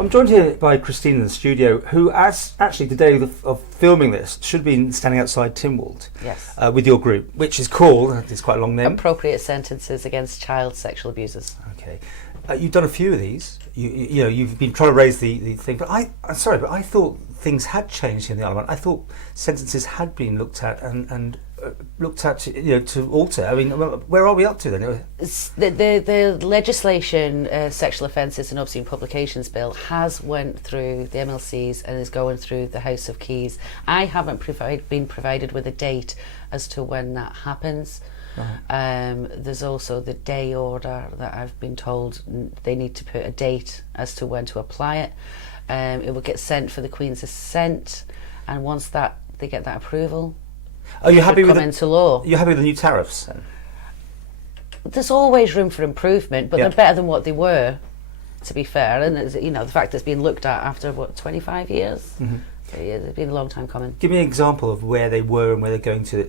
I'm joined here by Christine in the studio, who, as actually the day of filming this, should have been standing outside Tynwald. Yes. With your group, which is called, it's quite a long name. Appropriate Sentences Against Child Sexual Abusers. Okay. You've done a few of these. You know, you've been trying to raise the thing, but I'm sorry, but I thought things had changed in the Isle of Man. I thought sentences had been looked at and looked at, to alter. I mean, where are we up to then? The legislation, Sexual Offences and Obscene Publications Bill, has went through the MLCs and is going through the House of Keys. I haven't been provided with a date as to when that happens. Right. There's also the day order that I've been told they need to put a date as to when to apply it. It will get sent for the Queen's assent, and once they get that approval, are you happy with into law? You're happy with the new tariffs then? There's always room for improvement, but they're better than what they were, to be fair. And the fact that it's been looked at after 25 years. Mm-hmm. It's been a long time coming. Give me an example of where they were and where they're going to.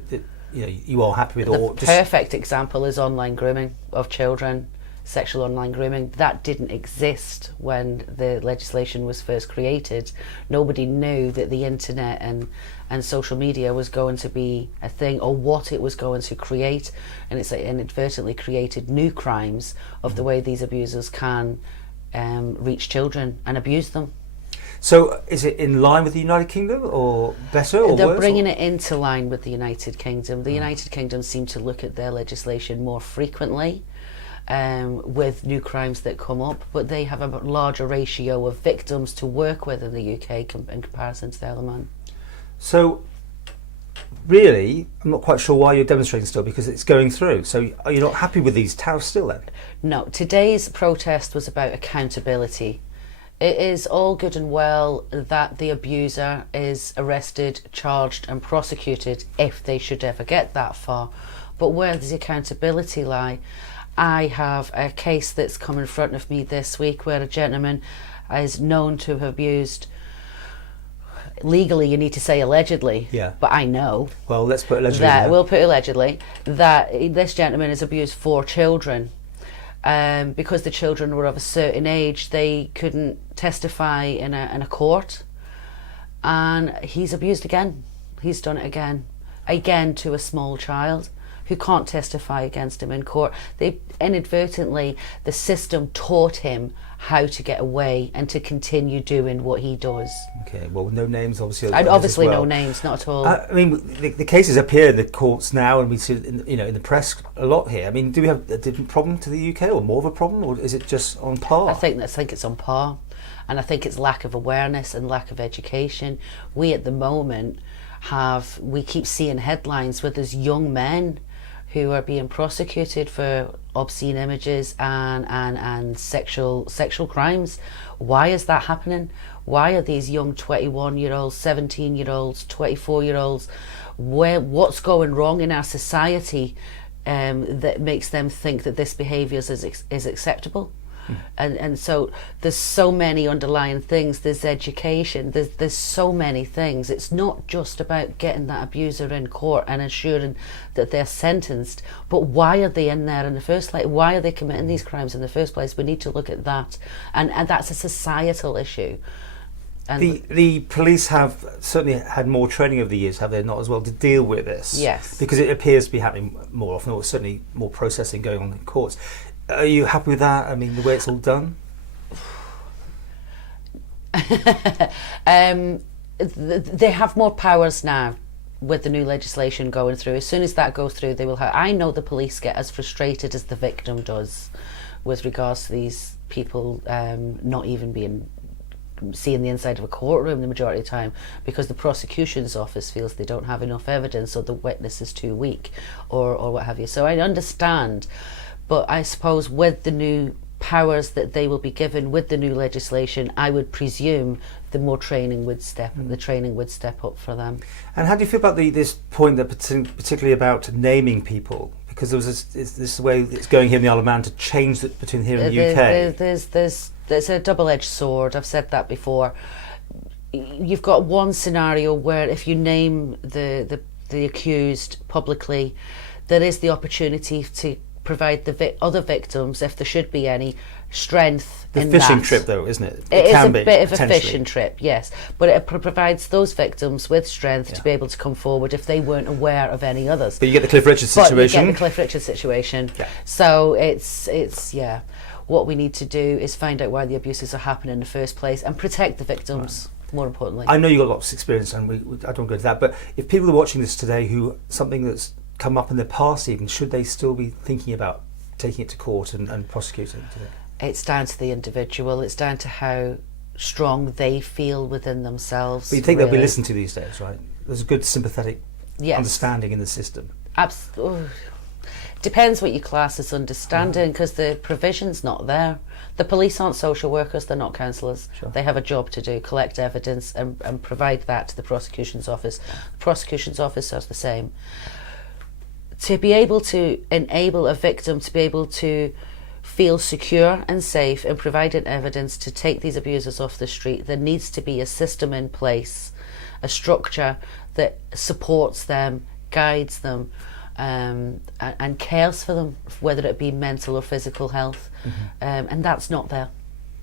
You are happy with all. The perfect example is online grooming of children. Sexual online grooming, that didn't exist when the legislation was first created. Nobody knew that the internet and social media was going to be a thing, or what it was going to create, and it's inadvertently created new crimes of the way these abusers can reach children and abuse them. So is it in line with the United Kingdom, or better, or They're worse? They're bringing it into line with the United Kingdom. The United Kingdom seem to look at their legislation more frequently with new crimes that come up, but they have a larger ratio of victims to work with in the UK in comparison to the Isle of Man. So, really, I'm not quite sure why you're demonstrating still, because it's going through. So, are you not happy with these tariffs still then? No, today's protest was about accountability. It is all good and well that the abuser is arrested, charged and prosecuted if they should ever get that far, but where does the accountability lie? I have a case that's come in front of me this week where a gentleman is known to have abused, legally you need to say allegedly, but I know. Well, let's put allegedly. We'll put allegedly, that this gentleman has abused 4 children. Because the children were of a certain age, they couldn't testify in a court, and he's abused again. He's done it again to a small child who can't testify against him in court. They inadvertently, the system taught him how to get away and to continue doing what he does. Okay, well, no names, obviously. And obviously, no names, not at all. I mean, the cases appear in the courts now, and we see it in the press a lot here. I mean, do we have a different problem to the UK, or more of a problem, or is it just on par? I think it's on par, and I think it's lack of awareness and lack of education. We at the moment we keep seeing headlines where there's young men who are being prosecuted for obscene images and sexual crimes. Why is that happening? Why are these young 21-year-olds, 17-year-olds, 24-year-olds, what's going wrong in our society that makes them think that this behaviour is acceptable? And so there's so many underlying things. There's education, there's so many things. It's not just about getting that abuser in court and ensuring that they're sentenced, but why are they in there in the first place? Why are they committing these crimes in the first place? We need to look at that, and that's a societal issue. And the police have certainly had more training over the years, have they not, as well, to deal with this? Yes. Because it appears to be happening more often, or certainly more processing going on in courts. Are you happy with that? I mean, the way it's all done? They have more powers now with the new legislation going through. As soon as that goes through, they will have. I know the police get as frustrated as the victim does with regards to these people not even seeing the inside of a courtroom the majority of the time, because the prosecution's office feels they don't have enough evidence, or the witness is too weak, or what have you. So I understand. But I suppose with the new powers that they will be given with the new legislation, I would presume the training would step up for them. And how do you feel about this point, that particularly about naming people? Because there was this way it's going here in the Isle of Man to change it between here and the UK. There's a double-edged sword. I've said that before. You've got one scenario where if you name the accused publicly, there is the opportunity to provide the other victims, if there should be any, strength The in fishing that. trip, though, isn't it? It is can a be, bit of a potentially. fishing trip, yes, but it provides those victims with strength Yeah. to be able to come forward if they weren't aware of any others. But you get the Cliff Richard But you situation. get the Cliff Richard situation. Yeah. So it's what we need to do is find out why the abuses are happening in the first place and protect the victims, more importantly. I know you've got lots of experience, and I don't go to that, but if people are watching this today who something that's come up in their past even, should they still be thinking about taking it to court and prosecuting it? It's down to the individual. It's down to how strong they feel within themselves. But you think they'll be really. listened to these days, right? There's a good sympathetic Yes. understanding in the system. Depends what you class as understanding, because the provision's not there. The police aren't social workers, they're not counsellors. Sure. They have a job to do, collect evidence and provide that to the prosecution's office. The prosecution's office does the same. To be able to enable a victim to be able to feel secure and safe in providing evidence to take these abusers off the street, there needs to be a system in place, a structure that supports them, guides them, and cares for them, whether it be mental or physical health. And that's not there.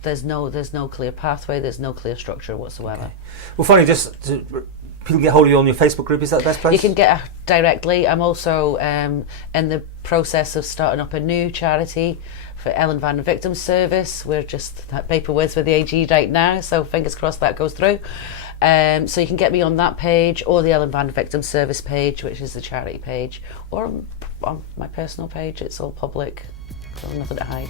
There's no clear pathway, there's no clear structure whatsoever. Okay. Well, finally, just to, people can get hold of you on your Facebook group. Is that the best place? You can get directly. I'm also in the process of starting up a new charity for Ellen Van Victim Service. We're just at paperwork with the AG right now, so fingers crossed that goes through. So you can get me on that page, or the Ellen Van Victim Service page, which is the charity page, or on my personal page. It's all public, so nothing to hide.